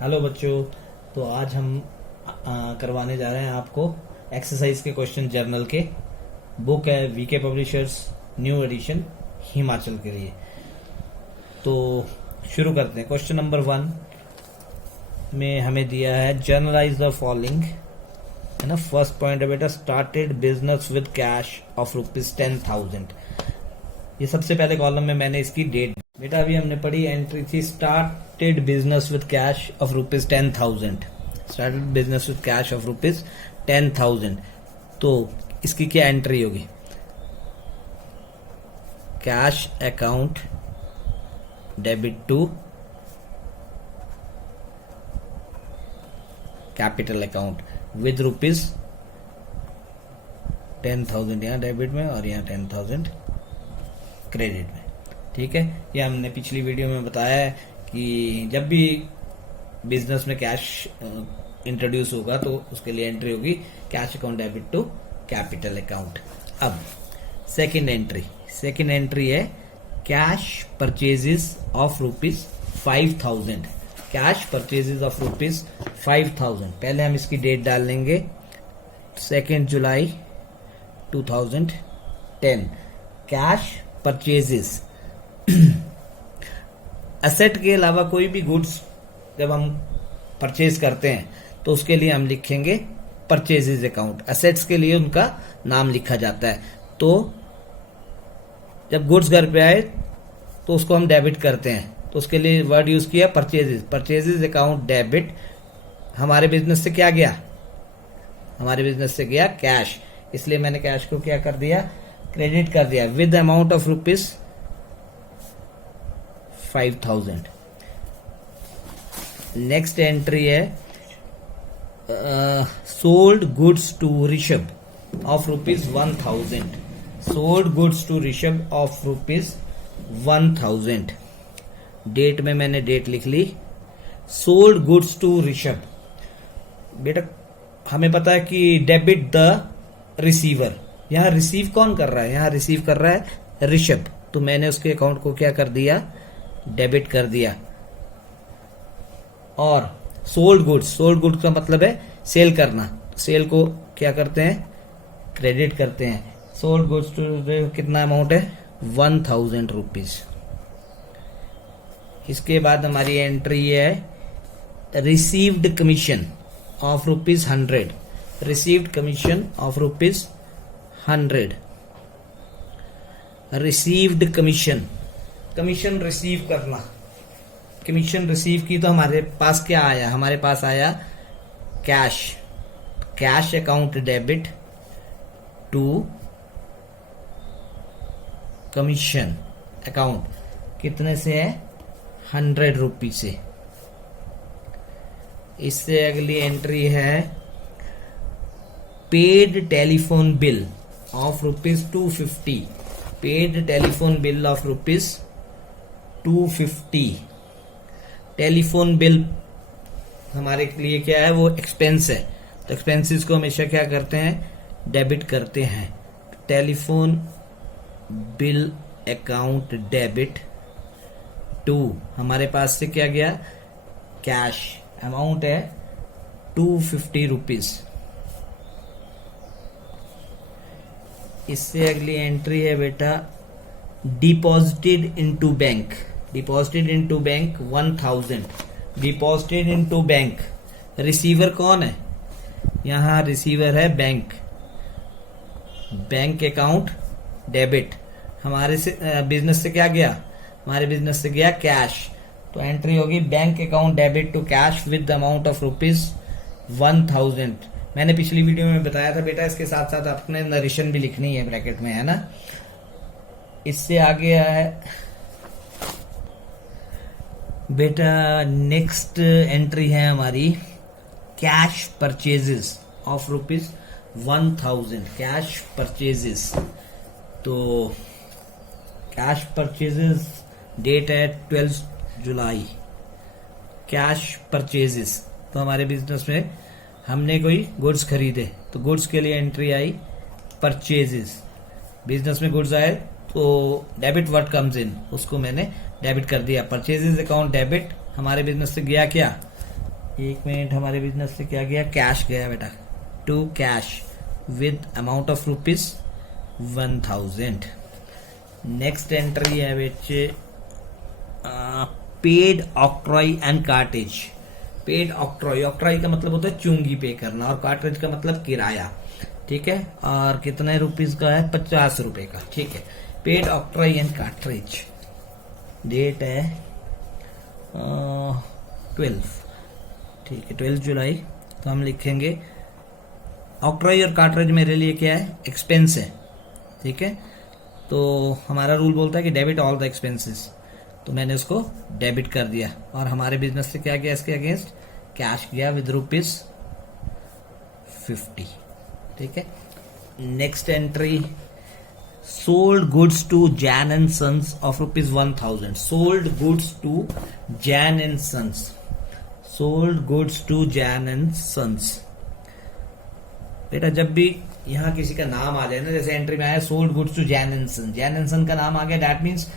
Hello बच्चों। तो आज हम करवाने जा रहे हैं आपको एक्सरसाइज के क्वेश्चन जर्नल के। बुक है VK publishers new edition Himachal के लिए। तो शुरू करते हैं। क्वेश्चन नंबर 1 में हमें दिया है जर्नलाइज द फॉलोइंग, है ना। फर्स्ट पॉइंट है बेटा, started business with cash of ₹10,000। ये सबसे पहले कॉलम में मैंने इसकी डेट बेटा अभी हमने पढ़ी एंट्री थी started business with cash of ₹10,000। Started business with cash of ₹10,000। तो इसकी क्या एंट्री होगी? Cash account debit to capital account with ₹10,000 यहाँ डेबिट में और यहाँ 10,000 क्रेडिट में। ठीक है, ये हमने पिछली वीडियो में बताया है कि जब भी बिजनेस में कैश इंट्रोड्यूस होगा तो उसके लिए एंट्री होगी cash account debit to capital account. अब सेकंड एंट्री है cash purchases of ₹5,000। Cash purchases of ₹5,000। पहले हम इसकी डेट डाल लेंगे 2 जुलाई 2010। कैश परचेजेस एसेट के अलावा कोई भी गुड्स जब हम परचेज करते हैं तो उसके लिए हम लिखेंगे परचेजेस अकाउंट। एसेट्स के लिए उनका नाम लिखा जाता है। तो जब गुड्स घर पे आए तो उसको हम डेबिट करते हैं, तो उसके लिए वर्ड यूज किया परचेजेस अकाउंट डेबिट। हमारे बिजनेस से क्या गया? हमारे बिजनेस से गया कैश, इसलिए मैंने कैश को क्या कर दिया? क्रेडिट कर दिया with amount of ₹5,000। Next entry है sold goods to Rishabh of ₹1,000। Sold goods to Rishabh of ₹1,000। Date में मैंने डेट लिख ली सोल्ड गुड्स टू ऋषभ। बेटा हमें पता है कि डेबिट द रिसीवर, यहां रिसीव कौन कर रहा है? यहां रिसीव कर रहा है ऋषभ, तो मैंने उसके अकाउंट को क्या कर दिया? डेबिट कर दिया। और सोल्ड गुड्स का मतलब है सेल करना, सेल को क्या करते हैं? क्रेडिट करते हैं। सोल्ड गुड्स टू कितना अमाउंट है? ₹1,000। इसके बाद हमारी एंट्री है received commission of ₹100। Received commission of ₹100। Received commission receive करना। कमीशन रिसीव की तो हमारे पास क्या आया? हमारे पास आया cash account debit to commission account. कितने से है? ₹100 से। इससे अगली एंट्री है paid telephone bill of ₹250। Paid telephone bill of ₹250। Telephone bill हमारे लिए क्या है? वो एक्सपेंस है, तो एक्सपेंसेस को हमेशा क्या करते हैं? डेबिट करते हैं। Telephone bill account debit to, हमारे पास से क्या गया? कैश। अमाउंट है ₹250। इससे अगली एंट्री है बेटा deposited into bank. Deposited into bank 1,000। Deposited into bank. Receiver कौन है? यहां रिसीवर है बैंक। Bank account debit. हमारे से बिजनेस से क्या गया? हमारे बिजनेस से गया कैश, तो एंट्री होगी bank account debit to cash with amount of ₹1,000। मैंने पिछली वीडियो में बताया था बेटा, इसके साथ साथ आपने नरेशन भी लिखनी है ब्रैकेट में, है ना। इससे आगे है बेटा नेक्स्ट एंट्री है हमारी cash purchases of ₹1,000। Cash purchases, तो कैश परचेजेस डेट है 12 जुलाई। कैश परचेजेस, तो हमारे बिजनेस में हमने कोई गुड्स खरीदे तो गुड्स के लिए एंट्री आई परचेजेस। बिजनेस में गुड्स आए तो डेबिट व्हाट कम्स इन, उसको मैंने डेबिट कर दिया। परचेजेस अकाउंट डेबिट, हमारे बिजनेस से गया क्या? 1 मिनट, हमारे बिजनेस से क्या गया? कैश गया बेटा, to cash with amount of rupees 1000। Next entry है बच्चे paid octroi and cartage. Paid octroi, octroi का मतलब होता है चुंगी पे करना, और कार्टेज का मतलब किराया, ठीक है। और कितने रुपीज का है? 50 रुपए का, ठीक है। Paid octroi and cartridge, date है 12, ठीक है, 12 जुलाई। तो हम लिखेंगे ऑक्ट्रॉय और कार्ट्रिज मेरे लिए क्या है? एक्सपेंस है, ठीक है। तो हमारा रूल बोलता है कि डेबिट ऑल द एक्सपेंसेस, तो मैंने उसको डेबिट कर दिया। और हमारे बिजनेस से क्या गया? इसके अगेंस्ट कैश गया विद रुपीज 50, ठीक है। Next entry sold goods to Jain and sons of rupees 1000। Sold goods to Jain and sons, sold goods to Jain and sons. बेटा जब भी यहां किसी का नाम आ जाए ना, जैसे एंट्री में आया sold goods to Jain and son, Jain and son का नाम आ गया, दैट मीन्स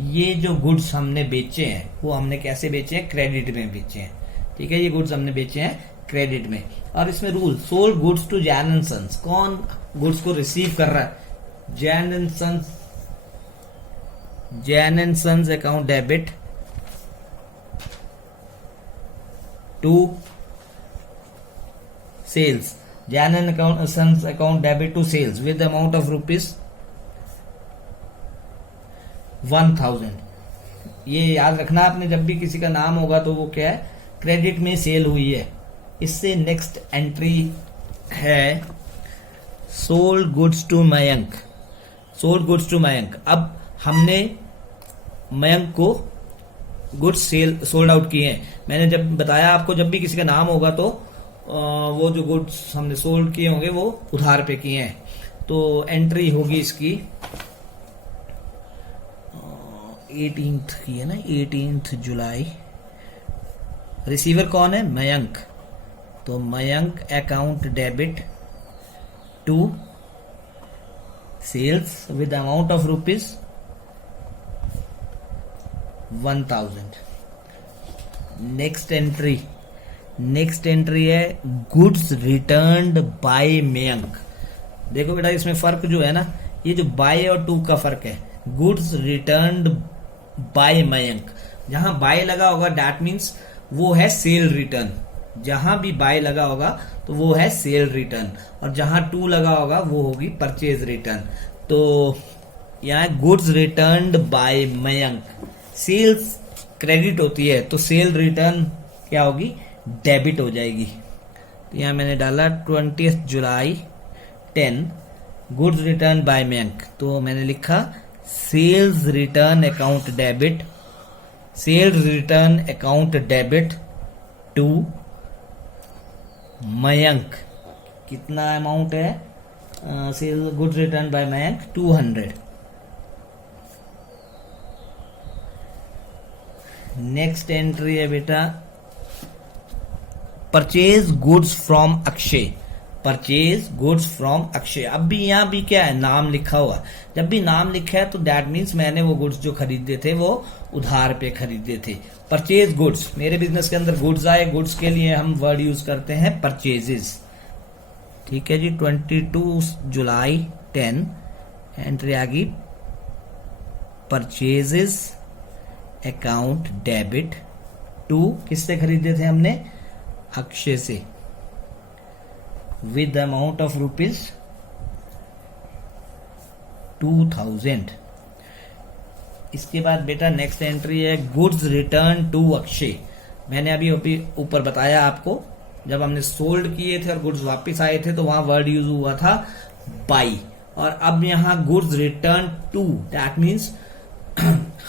ये जो गुड्स हमने बेचे हैं वो हमने कैसे बेचे हैं? क्रेडिट में बेचे हैं, ठीक है। ये गुड्स हमने बेचे हैं क्रेडिट में। और इसमें rule sold goods to Jain and sons, कौन गुड्स को रिसीव कर रहा है? Jain and sons, Jain and sons account debit to sales, Jain and sons account debit to sales with amount of rupees 1000। ये याद रखना आपने, जब भी किसी का नाम होगा तो वो क्या है? क्रेडिट में सेल हुई है। इससे नेक्स्ट एंट्री है sold goods to Mayank, sold goods to Mayank. अब हमने मयंक को गुड्स सेल सोल्ड आउट किए हैं। मैंने जब बताया आपको, जब भी किसी का नाम होगा तो वो जो गुड्स हमने सोल्ड किए होंगे वो उधार पे किए हैं। तो एंट्री होगी इसकी 18th की है ना, 18th जुलाई। रिसीवर कौन है? मयंक। तो Mayank account debit to sales with amount of rupees 1000। Next entry, next entry है गुड्स रिटर्न्ड बाय मयंक। देखो बेटा इसमें फर्क जो है ना, ये जो बाय और टू का फर्क है। गुड्स रिटर्न्ड बाय मयंक, जहां बाय लगा होगा दैट मीन्स वो है सेल रिटर्न, जहां भी बाय लगा होगा तो वो है सेल रिटर्न, और जहां टू लगा होगा वो होगी परचेज रिटर्न। तो यहाँ goods returned by Mayank, sales credit होती है तो सेल रिटर्न क्या होगी? डेबिट हो जाएगी। तो यहाँ मैंने डाला 20 जुलाई 10 गुड्स रिटर्न बाय मयंक, तो मैंने लिखा sales return account debit, sales return account debit to Mayank. कितना अमाउंट है? Sale goods return by Mayank 200। Next entry है बेटा purchase goods from Akshay, purchase goods from Akshay. अब भी यहाँ भी क्या है? नाम लिखा हुआ। जब भी नाम लिखा है तो दैट मीन्स मैंने वो गुड्स जो खरीदे थे वो उधार पे खरीदे थे। परचेज गुड्स, मेरे बिजनेस के अंदर गुड्स आए, गुड्स के लिए हम वर्ड यूज करते हैं परचेजेस, ठीक है जी। 22 जुलाई 10 एंट्री आ गई परचेजेस अकाउंट डेबिट टू, किससे खरीदे थे हमने? अक्षय से, विद अमाउंट ऑफ रुपीज 2000। इसके बाद बेटा नेक्स्ट एंट्री है गुड्स रिटर्न टू अक्षय। मैंने अभी ऊपर बताया आपको, जब हमने सोल्ड किए थे और गुड्स वापस आए थे तो वहां वर्ड यूज हुआ था बाई, और अब यहाँ goods return to, that means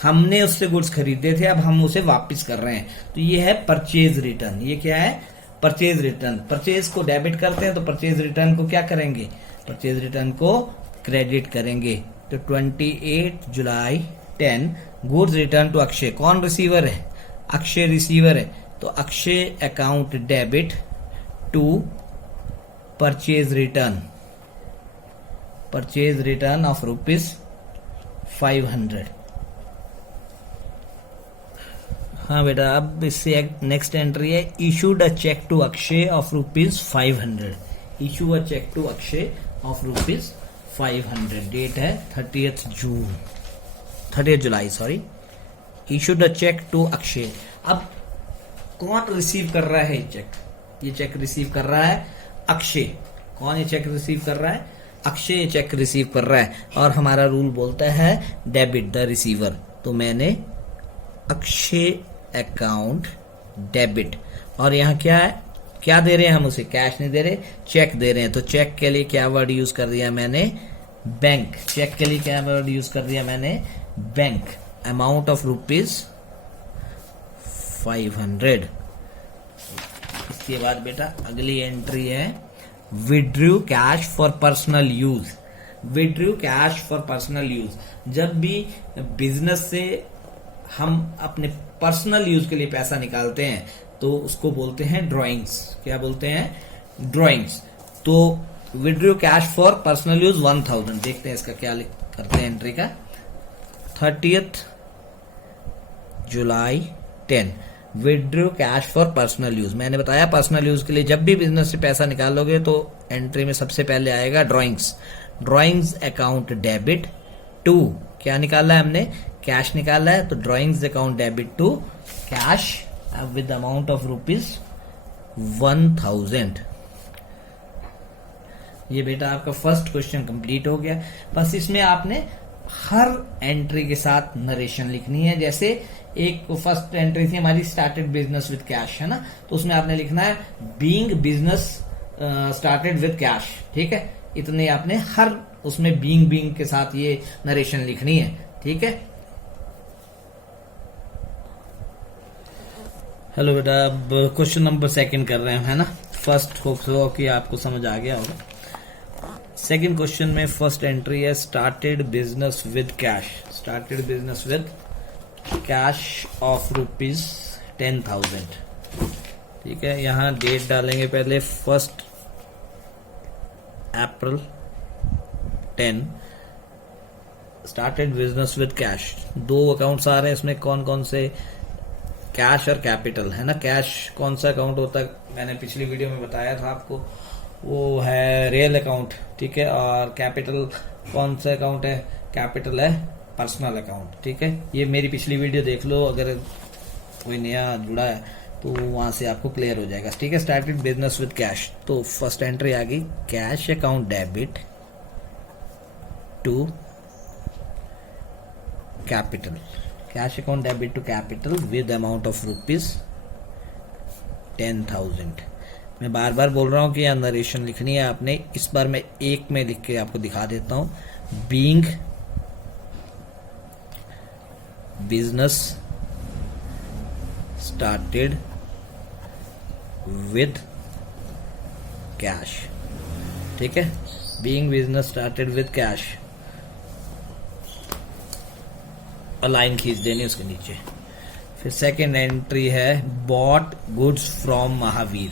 हमने उससे गुड्स खरीदे थे, अब हम उसे वापस कर रहे हैं, तो ये है परचेज रिटर्न। ये क्या है? Purchase return. परचेज को डेबिट करते हैं तो परचेज रिटर्न को क्या करेंगे? परचेज रिटर्न को क्रेडिट करेंगे। तो 28 जुलाई 10 गुड्स रिटर्न टू अक्षय। कौन रिसीवर है? अक्षय रिसीवर है, तो Akshay account debit to purchase return, purchase return of rupees 500। हाँ बेटा, अब इससे नेक्स्ट एंट्री है issued a cheque to Akshay of ₹500। Issue a cheque to Akshay of ₹500। Date है 30 जुलाई sorry. Issued a cheque to Akshay. अब कौन रिसीव कर रहा है ये चेक? ये चेक रिसीव कर रहा है अक्षय। कौन ये चेक रिसीव कर रहा है? अक्षय ये चेक रिसीव कर रहा है, और हमारा रूल बोलता है डेबिट द रिसीवर। तो मैंने अक्षय अकाउंट डेबिट, और यहाँ क्या है, क्या दे रहे हैं हम उसे? कैश नहीं दे रहे, चेक दे रहे हैं। तो चेक के लिए क्या वर्ड यूज कर दिया मैंने? बैंक। चेक के लिए क्या वर्ड यूज कर दिया मैंने? बैंक। Amount of ₹500। इसके बाद बेटा अगली एंट्री है withdrew cash for personal use. Withdrew cash for personal use. जब भी बिजनेस से हम अपने पर्सनल यूज के लिए पैसा निकालते हैं तो उसको बोलते हैं ड्रॉइंग्स। क्या बोलते हैं? ड्रॉइंग्स। तो withdrew cash for personal use 1000। देखते हैं इसका क्या करते हैं एंट्री का। 30 जुलाई 10 withdrew cash for personal use. मैंने बताया पर्सनल यूज के लिए जब भी बिजनेस से पैसा निकालोगे तो एंट्री में सबसे पहले आएगा drawings. Drawings account debit to, क्या निकाला है हमने? कैश निकाला है। तो drawings account debit to cash with amount of ₹1000। ये बेटा आपका फर्स्ट क्वेश्चन कंप्लीट हो गया। बस इसमें आपने हर एंट्री के साथ नरेशन लिखनी है। जैसे एक फर्स्ट एंट्री थी हमारी स्टार्टेड बिजनेस विद कैश, है ना, तो उसमें आपने लिखना है being business started with cash. ठीक है, इतने आपने हर उसमें बीइंग के साथ ये नरेशन लिखनी है। ठीक है, हेलो बेटा, अब क्वेश्चन नंबर 2 कर रहे हैं, है ना। फर्स्ट हो कि आपको समझ आ गया होगा। सेकंड क्वेश्चन में फर्स्ट एंट्री है started business with cash. Started business with cash of ₹10,000। ठीक है, यहां डेट डालेंगे पहले 1 अप्रैल 10। Started business with cash. 2 accounts आ रहे हैं इसमें, कौन कौन से? कैश और कैपिटल, है ना। कैश कौन सा अकाउंट होता है? मैंने पिछली वीडियो में बताया था आपको, वो है रियल अकाउंट। ठीक है, और कैपिटल कौन सा अकाउंट है? कैपिटल है पर्सनल अकाउंट। ठीक है, ये मेरी पिछली वीडियो देख लो, अगर कोई नया जुड़ा है तो वहां से आपको क्लियर हो जाएगा। ठीक है, स्टार्टेड बिजनेस विद कैश। तो फर्स्ट एंट्री आ गई cash account debit to capital. Cash account debit to capital with amount of ₹10,000। मैं बार बार बोल रहा हूं कि यहां नरेशन लिखनी है आपने। इस बार मैं एक में लिख के आपको दिखा देता हूं। Being business started with cash. ठीक है, being business started with cash, line खींच देनी उसके नीचे। फिर सेकेंड एंट्री है bought goods from Mahavir.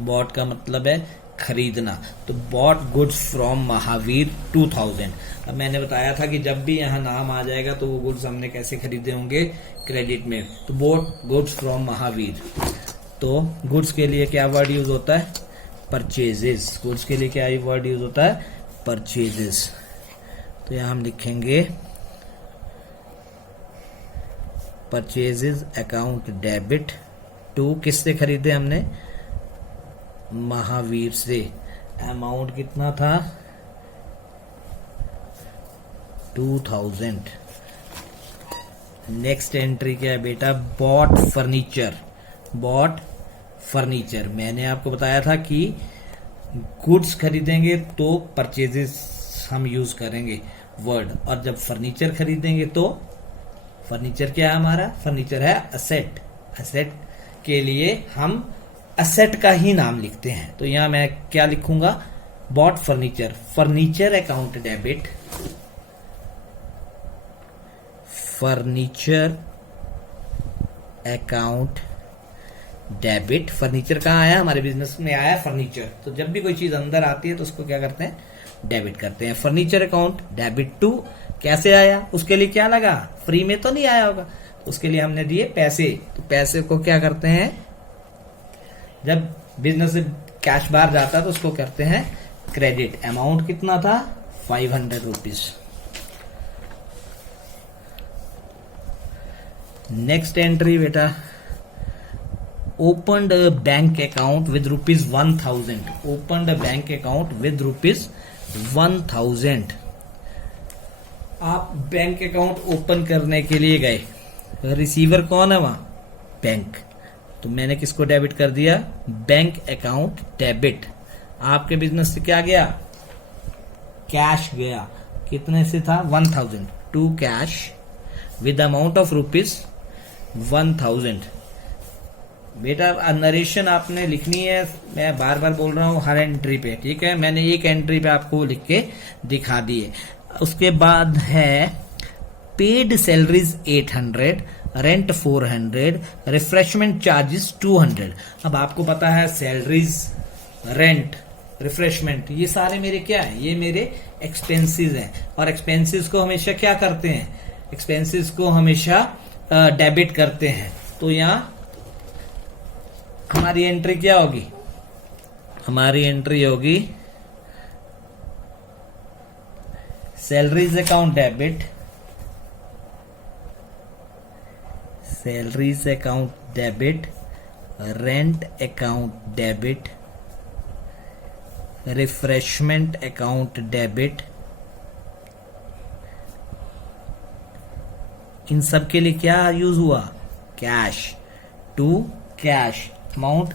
Bought का मतलब है खरीदना, तो बॉट गुड्स फ्रॉम महावीर 2000। अब मैंने बताया था कि जब भी यहाँ नाम आ जाएगा तो वो गुड्स हमने कैसे खरीदे होंगे? क्रेडिट में। तो बॉट गुड्स फ्रॉम महावीर। तो गुड्स के लिए क्या वर्ड यूज होता है? परचेजेस। गुड्स के लिए क्या वर्ड यूज होता है? परचेजेस। तो यहाँ हम लिखेंगे परचेजेस अकाउंट डेबिट टू, किससे खरीदे हमने? महावीर से। अमाउंट कितना था? 2000। नेक्स्ट एंट्री क्या है बेटा? Bought furniture. Bought furniture. मैंने आपको बताया था कि गुड्स खरीदेंगे तो परचेजेस हम यूज करेंगे वर्ड, और जब फर्नीचर खरीदेंगे तो फर्नीचर क्या है हमारा? फर्नीचर है असेट। असेट के लिए हम असेट का ही नाम लिखते हैं। तो यहां मैं क्या लिखूंगा? Bought furniture. Furniture account debit, furniture account debit. Furniture कहाँ आया? हमारे बिजनेस में आया फर्नीचर। तो जब भी कोई चीज अंदर आती है तो उसको क्या करते हैं? डेबिट करते हैं। फर्नीचर अकाउंट डेबिट टू कैसे आया? उसके लिए क्या लगा? फ्री में तो नहीं आया होगा, उसके लिए हमने दिए पैसे। तो पैसे को क्या करते हैं, जब बिजनेस से कैश बाहर जाता है तो उसको करते हैं क्रेडिट। अमाउंट कितना था, 500 रुपीज। नेक्स्ट एंट्री बेटा, opened bank account with ₹1000। Opened bank account with ₹1000। आप बैंक अकाउंट ओपन करने के लिए गए, रिसीवर कौन है वहां, बैंक। तो मैंने किसको डेबिट कर दिया, बैंक अकाउंट डेबिट। आपके बिजनेस से क्या गया, कैश गया। कितने से था, 1000 to cash with amount of ₹1000। बेटा नरेशन आपने लिखनी है, मैं बार बार बोल रहा हूं हर एंट्री पे, ठीक है। मैंने एक एंट्री पे आपको लिख के दिखा दिए। उसके बाद है paid salaries 800, rent 400, refreshment charges 200। अब आपको पता है सैलरीज, रेंट, रिफ्रेशमेंट ये सारे मेरे क्या है, ये मेरे एक्सपेंसेस हैं। और एक्सपेंसेस को हमेशा क्या करते हैं, एक्सपेंसेस को हमेशा डेबिट करते हैं। तो यहां हमारी एंट्री क्या होगी, हमारी एंट्री होगी salaries account debit, salaries account debit, rent account debit, refreshment account debit. इन सब के लिए क्या यूज हुआ, cash, to cash. Amount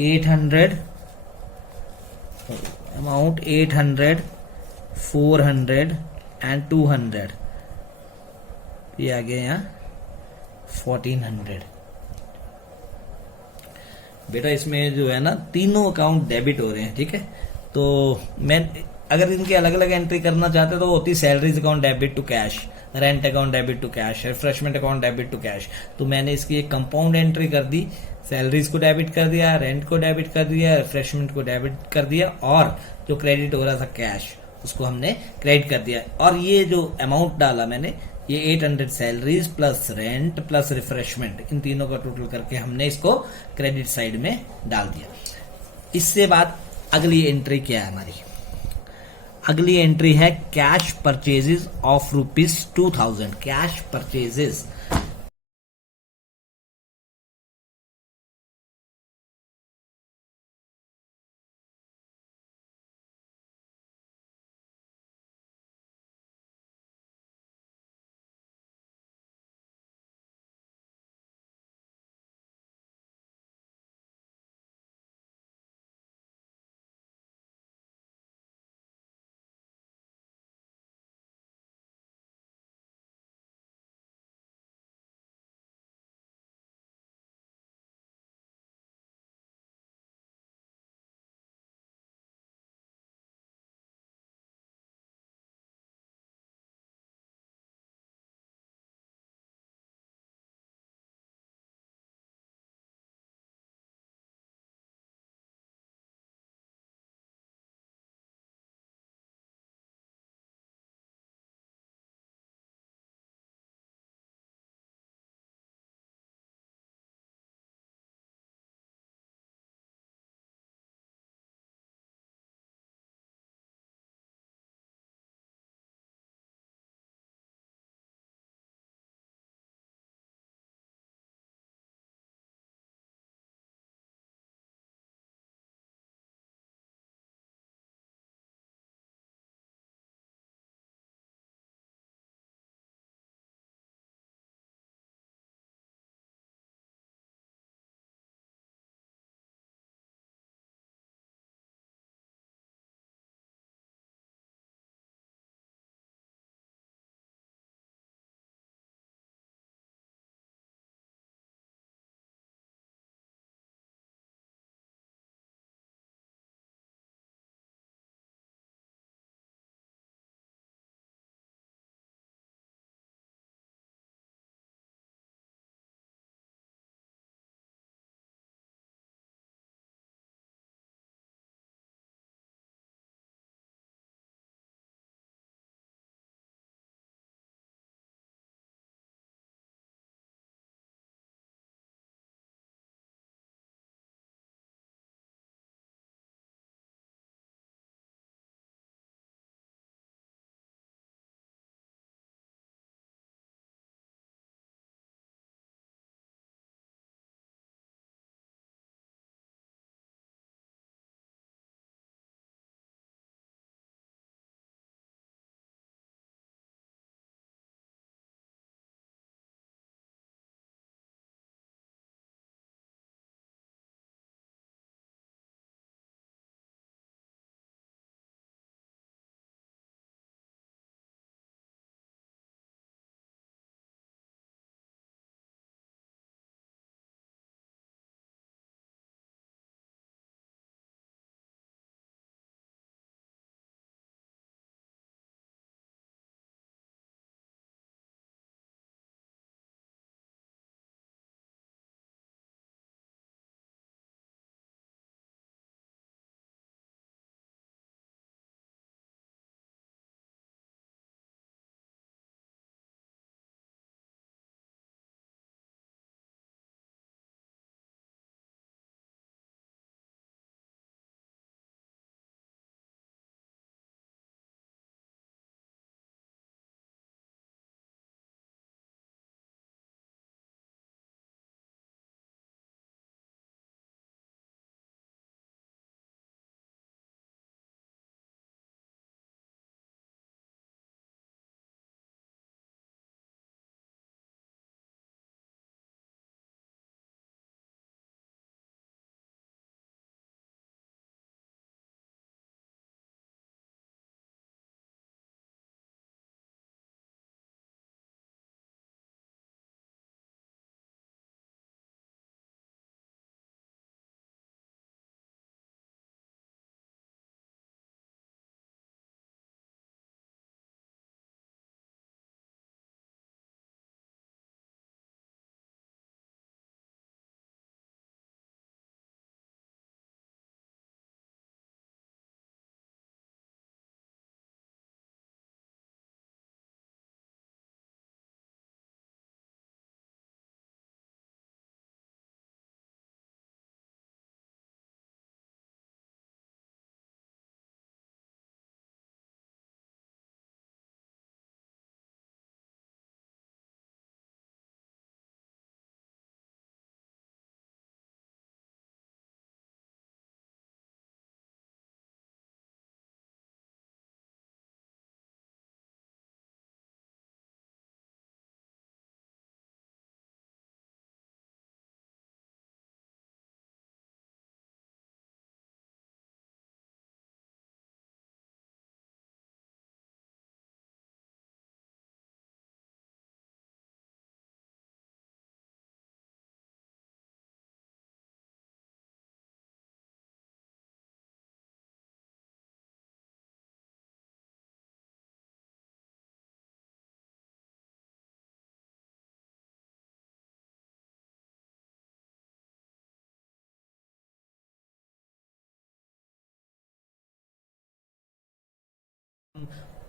800, amount 800, 400 and 200। ये आ गया यहाँ 1400। बेटा इसमें जो है ना तीनों अकाउंट डेबिट हो रहे हैं, ठीक है। तो मैं अगर इनकी अलग अलग एंट्री करना चाहते तो होती salaries account debit to cash, rent account debit to cash, refreshment account debit to cash. तो मैंने इसकी एक कंपाउंड एंट्री कर दी, सैलरीज को डेबिट कर दिया, रेंट को डेबिट कर दिया, रिफ्रेशमेंट को डेबिट कर दिया, और जो क्रेडिट हो रहा था कैश उसको हमने क्रेडिट कर दिया। और ये जो अमाउंट डाला मैंने, ये 800 salaries plus rent plus refreshment, इन तीनों का टोटल करके हमने इसको क्रेडिट साइड में डाल दिया। इससे बाद अगली एंट्री क्या है हमारी, अगली एंट्री है cash purchases of ₹2000। Cash purchases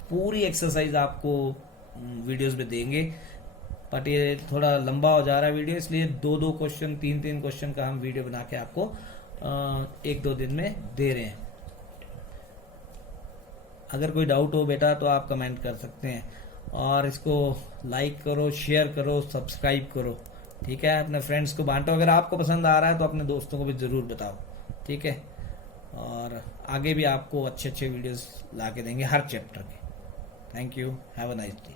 पूरी एक्सरसाइज आपको वीडियोस में देंगे, बट ये थोड़ा लंबा हो जा रहा है वीडियो, इसलिए 2-2 क्वेश्चन 3-3 क्वेश्चन का हम वीडियो बना के आपको 1-2 दिन में दे रहे हैं। अगर कोई डाउट हो बेटा तो आप कमेंट कर सकते हैं, और इसको लाइक करो, शेयर करो, सब्सक्राइब करो, ठीक है। अपने फ्रेंड्स को बांटो, अगर आपको पसंद आ रहा है तो अपने दोस्तों को भी जरूर बताओ, ठीक है। और आगे भी आपको अच्छे अच्छे वीडियोस ला के देंगे हर चैप्टर के। Thank you, have a nice day.